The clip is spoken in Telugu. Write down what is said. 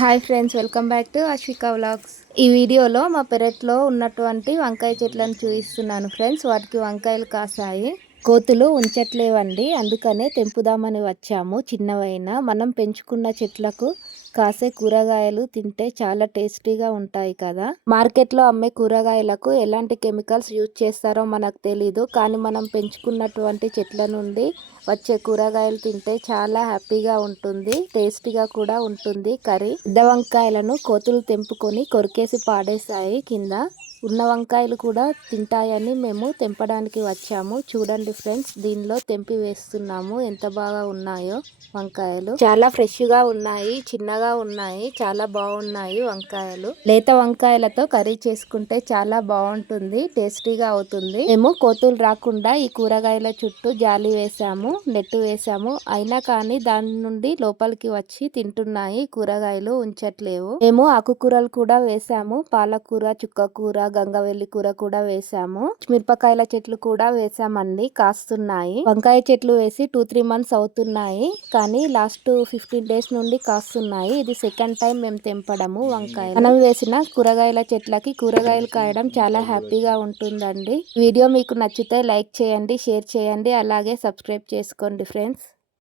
Hi friends welcome back to Ashwika vlogs. ఈ వీడియోలో మా పెరట్లో ఉన్నటువంటి వంకాయ చెట్లను చూపిస్తున్నాను ఫ్రెండ్స్. వాటికి వంకాయలు కాసాయి. కోతులు ఉంచట్లేవండి. అందుకనే తెంపుదామని వచ్చాము. చిన్నవైనా మనం పెంచుకున్న చెట్లకు కాసే కూరగాయలు తింటే చాలా టేస్టీగా ఉంటాయి కదా. మార్కెట్లో అమ్మే కూరగాయలకు ఎలాంటి కెమికల్స్ యూజ్ చేస్తారో మనకు తెలీదు. కానీ మనం పెంచుకున్నటువంటి చెట్ల నుండి వచ్చే కూరగాయలు తింటే చాలా హ్యాపీగా ఉంటుంది. టేస్టీగా కూడా ఉంటుంది. కర్రీ పెద్ద వంకాయలను కోతులు తెంపుకొని కొరికేసి పాడేశాయి కింద. ఉన్న వంకాయలు కూడా తింటాయని మేము తెంపడానికి వచ్చాము. చూడండి ఫ్రెండ్స్ దీనిలో తెంపి వేస్తున్నాము. ఎంత బాగా ఉన్నాయో వంకాయలు. చాలా ఫ్రెష్గా ఉన్నాయి చిన్నగా ఉన్నాయి చాలా బాగున్నాయి వంకాయలు. లేత వంకాయలతో కర్రీ చేసుకుంటే చాలా బాగుంటుంది టేస్టీగా అవుతుంది. మేము కోతులు రాకుండా ఈ కూరగాయల చుట్టూ జాలి వేసాము నెట్టు వేసాము. అయినా కానీ దాని నుండి లోపలికి వచ్చి తింటున్నాయి కూరగాయలు ఉంచట్లేవు. మేము ఆకుకూరలు కూడా వేసాము పాలకూర చుక్కకూర గంగవెల్లి కూర కూడా వేసాము. మిరపకాయల చెట్లు కూడా వేసామండి కాస్తున్నాయి. వంకాయ చెట్లు వేసి టూ త్రీ మంత్స్ అవుతున్నాయి కానీ లాస్ట్ ఫిఫ్టీన్ డేస్ నుండి కాస్తున్నాయి. ఇది సెకండ్ టైం మేము తెంపడము వంకాయ మనం వేసిన కూరగాయల చెట్లకి కూరగాయలు కాయడం చాలా హ్యాపీగా ఉంటుందండి. వీడియో మీకు నచ్చితే లైక్ చేయండి షేర్ చేయండి అలాగే సబ్స్క్రైబ్ చేసుకోండి ఫ్రెండ్స్